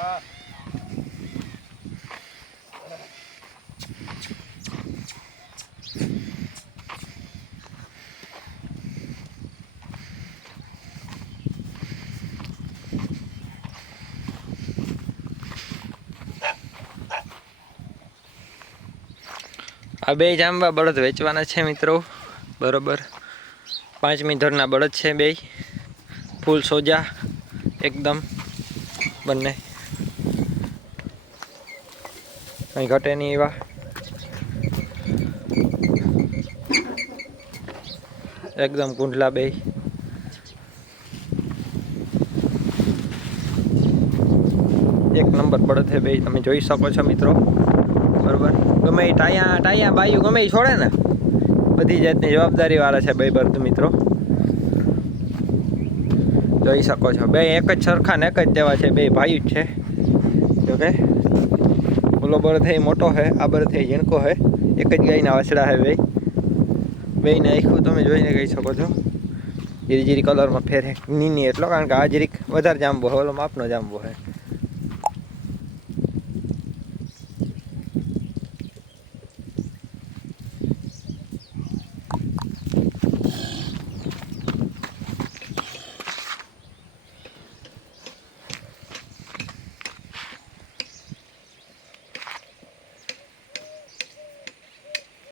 આ બે જાંબા બળદ વેચવાના છે મિત્રો, બરોબર। 5મી ધોરના બળદ છે બે, ફૂલ સોજા એકદમ બંને, કઈ ઘટે નહીં એવા। એકદમ કુંડલા બે, એક નંબર બળદ છે બે, તમે જોઈ શકો છો મિત્રો, બરોબર। ગમે ટાયા બાયું ગમે છોડે ને, બધી જાતની જવાબદારી વાળા છે બે બળદ મિત્રો, જોઈ શકો છો। બે એક જ સરખા ને એક જ જેવા છે, બે ભાઈ જ છે। ઓકે, ઓલો બળદ છે મોટો છે, આ બળદ છે ઝીણકો છે, એક જ ગાયના વાછડા છે બે, બેને આખું તમે જોઈને કહી શકો છો। જીરી જીરી કલરમાં ફેર છે, નીની એટલો, કારણ કે આ જીરીક વધારે જાંબો છે, ઓલો માપનો જાંબો છે।